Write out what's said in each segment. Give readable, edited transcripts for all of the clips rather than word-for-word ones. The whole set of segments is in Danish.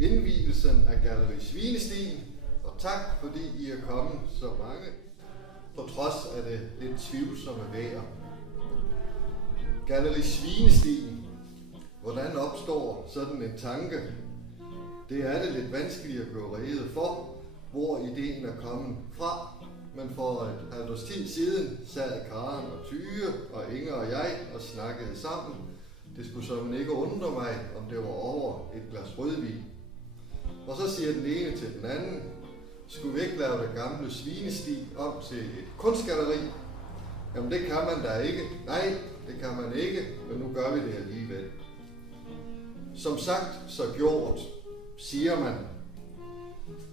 Indvielsen af Galleri Svinestien, og tak fordi I er kommet så mange, på trods af det lidt tvivlsomme vejr. Galleri Svinestien, hvordan opstår sådan en tanke? Det er det lidt vanskeligt at gå rede for, hvor ideen er kommet fra, men for et halvt års tid siden sad Karen og Tyge og Inger og jeg og snakkede sammen. Det skulle sådan ikke undre mig, om det var over et glas rødvin. Og så siger den ene til den anden, skulle vi ikke lave det gamle Svinesti om til et kunstgalleri? Jamen det kan man da ikke. Nej, det kan man ikke, men nu gør vi det alligevel. Som sagt, så gjort, siger man.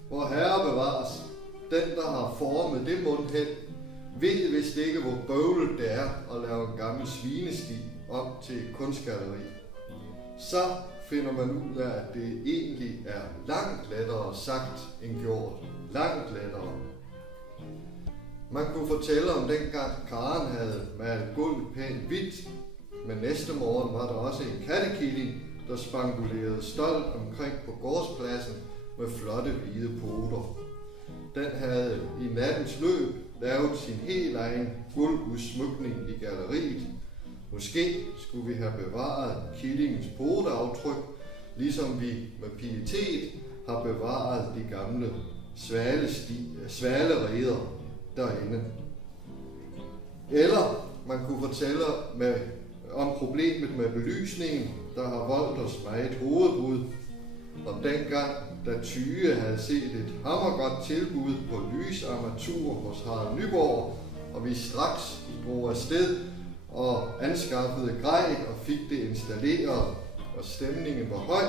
Vor Herre bevares, den der har formet det mundheld, ved vist ikke, hvor bøvlet det er at lave en gammel Svinesti om til et kunstgalleri. Så finder man ud af, at det egentlig er langt lettere sagt end gjort. Langt lettere. Man kunne fortælle om dengang Karen havde malet gulvet pænt hvidt, men næste morgen var der også en kattekilling, der spangulerede stolt omkring på gårdspladsen med flotte hvide poter. Den havde i nattens løb lavet sin helt egen gulvudsmykning i galleriet. Måske skulle vi have bevaret killingens poteaftryk, ligesom vi med pietet har bevaret de gamle svalereder derinde. Eller man kunne fortælle om problemet med belysningen, der har voldt os meget hovedbrud. Om dengang, da Tyge havde set et hammergodt tilbud på lysarmatur hos Harald Nyborg, og vi straks drog afsted og anskaffede grej og fik det installeret, og stemningen var høj,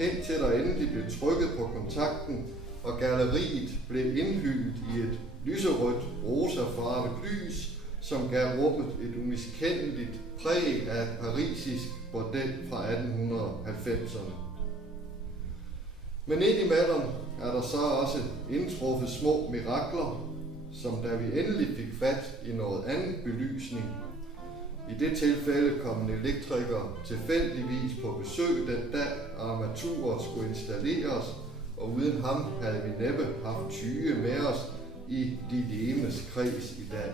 indtil der endelig blev trykket på kontakten, og galleriet blev indhyllet i et lyserødt rosafarvet lys, som gav rummet et umiskendeligt præg af et parisisk bordel fra 1890'erne. Men indimellem er der så også indtruffet små mirakler, som da vi endelig fik fat i noget andet belysning. I det tilfælde kom en elektriker tilfældigvis på besøg den dag, armaturer skulle installeres, og uden ham havde vi næppe haft Tyge med os i de levendes kreds i dag.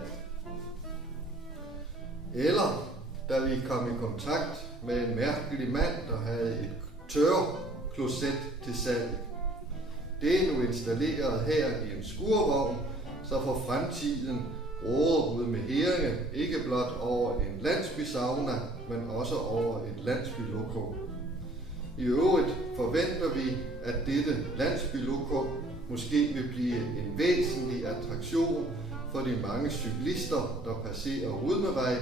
Eller da vi kom i kontakt med en mærkelig mand, der havde et tørkloset til salg. Det er nu installeret her i en skurvogn, så for fremtiden råder ud med Heringe ikke blot over en landsbysauna, men også over et landsbylokum. I øvrigt forventer vi, at dette landsbylokum måske vil blive en væsentlig attraktion for de mange cyklister, der passerer Rudmevej,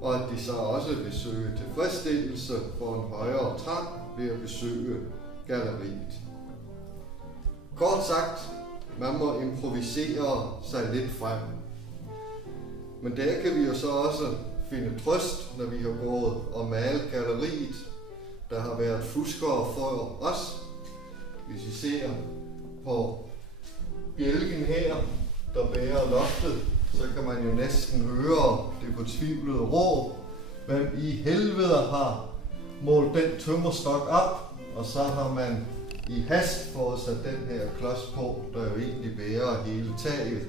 og at de så også vil søge tilfredsstillelse for en højere trang ved at besøge galleriet. Kort sagt, man må improvisere sig lidt frem. Men der kan vi jo så også finde trøst, når vi har gået og malet galleriet. Der har været fuskere for os. Hvis I ser på bjælken her, der bærer loftet, så kan man jo næsten høre det fortvivlede råb. Hvem i helvede har målt den tømmerstok op, og så har man i hast fået sat den her klods på, der jo egentlig bærer hele taget,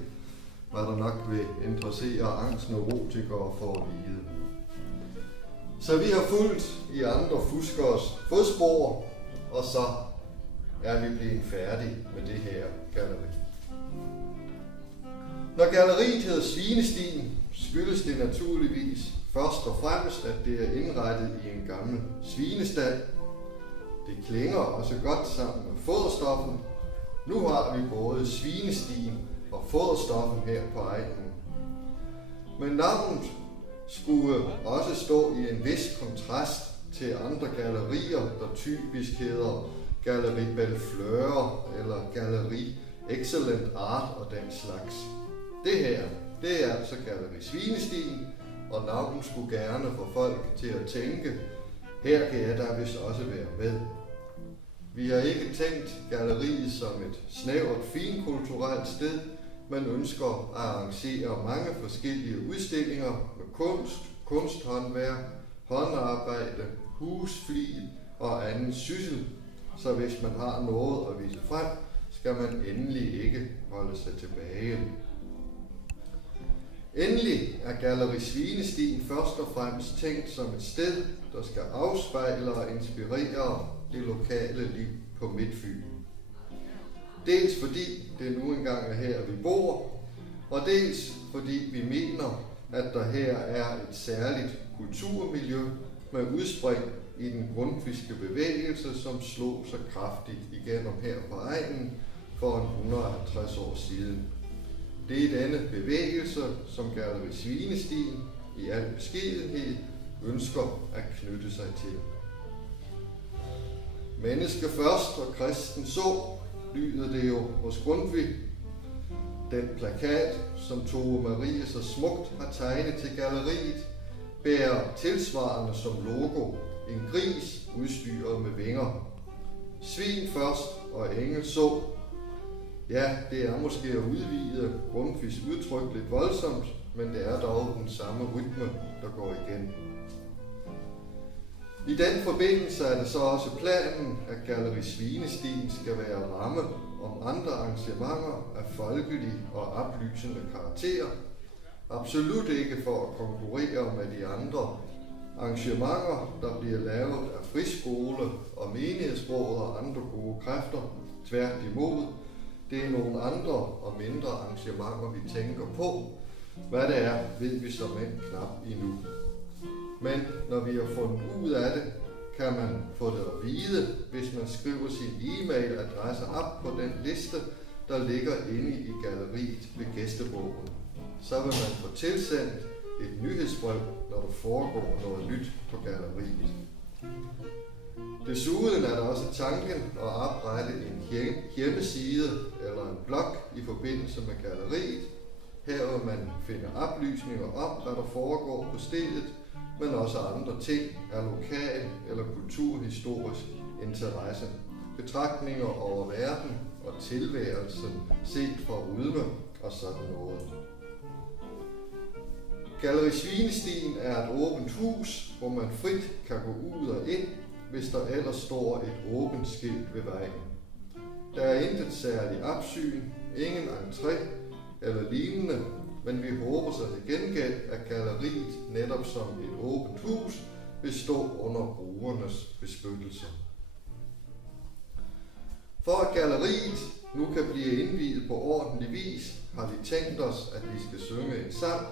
hvad der nok vil interessere angstneurotikere for at vide. Så vi har fulgt i andre fuskers fodspor, og så er vi blevet færdige med det her galleri. Når galleriet hedder Svinestien, skyldes det naturligvis først og fremmest, at det er indrettet i en gammel svinestald. Det klinger også godt sammen med foderstoffen. Nu har vi både Svinestien og foderstoffen her på egnen. Men navnet skulle også stå i en vis kontrast til andre gallerier, der typisk hedder Galleri Bellefleur eller Galleri Excellent Art og den slags. Det her, Det er altså Galleri Svinestien, og navnet skulle gerne få folk til at tænke, her kan jeg da vist også være med. Vi har ikke tænkt galleriet som et snævert finkulturelt sted, men ønsker at arrangere mange forskellige udstillinger med kunst, kunsthåndværk, håndarbejde, husflid og anden syssel, så hvis man har noget at vise frem, skal man endelig ikke holde sig tilbage. Endelig er Galleri Svinestien først og fremmest tænkt som et sted, der skal afspejle og inspirere det lokale liv på Midtfyn. Dels fordi det nu engang er her, vi bor, og dels fordi vi mener, at der her er et særligt kulturmiljø med udspring i den grundtviske bevægelse, som slog så kraftigt igennem her på egnen for 150 år siden. Det er denne bevægelse, som Galleri Svinestien i al beskedenhed ønsker at knytte sig til. Menneske først og kristen så, lyder det jo hos Grundtvig. Den plakat, som Tove Marie så smukt har tegnet til galleriet, bærer tilsvarende som logo en gris udstyret med vinger. Svin først og engel så. Ja, det er måske at udvide Grundtvigs udtryk lidt voldsomt, men det er dog den samme rytme, der går igen. I den forbindelse er det så også planen, at Galleri Svinestien skal være ramme om andre arrangementer af folkelig og oplysende karakter. Absolut ikke for at konkurrere med de andre arrangementer, der bliver lavet af friskole og menighedsråd og andre gode kræfter. Tværtimod, det er nogle andre og mindre arrangementer, vi tænker på. Hvad det er, ved vi som end knap endnu. Men når vi har fundet ud af det, kan man få det at vide, hvis man skriver sin e-mailadresse op på den liste, der ligger inde i galleriet ved gæstebogen. Så vil man få tilsendt et nyhedsbrev, når der foregår noget nyt på galleriet. Desuden er der også tanken at oprette en hjemmeside eller en blog i forbindelse med galleriet. Her vil man finde oplysninger om, hvad der foregår på stedet, men også andre ting af lokal eller kulturhistorisk interesse. Betragtninger over verden og tilværelsen set fra udme og sådan noget. Galleri Svinestien er et åbent hus, hvor man frit kan gå ud og ind, hvis der ellers står et åbent skilt ved vejen. Der er intet særligt opsyn, ingen entré eller lignende, men vi håber så til gengæld, at galleriet netop som et åbent hus vil stå under brugernes beskyttelse. For at galleriet nu kan blive indviet på ordentlig vis, har vi tænkt os, at vi skal synge en sang,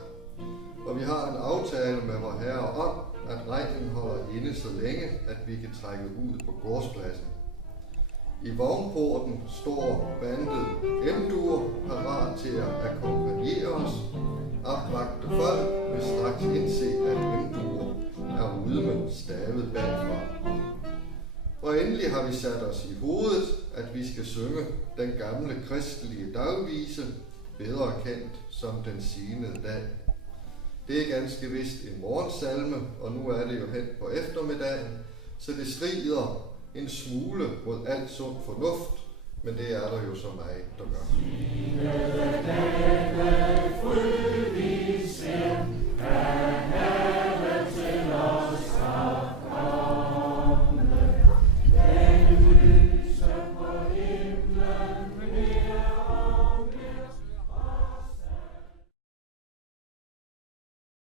og vi har en aftale med vor Herre om, at regnen holder inde så længe, at vi kan trække ud på gårdspladsen. I vognporten står bandet M-dur parat til at akkompagnere os. Opvagte folk vil straks indse, at M-dur er ude med stavet bagfra. Og endelig har vi sat os i hovedet, at vi skal synge den gamle kristelige dagvise, bedre kendt som Den Signede Dag. Det er ganske vist en morgensalme, og nu er det jo hen på eftermiddagen, så det strider en smule mod alt sund fornuft, men det er der jo så meget, der gør.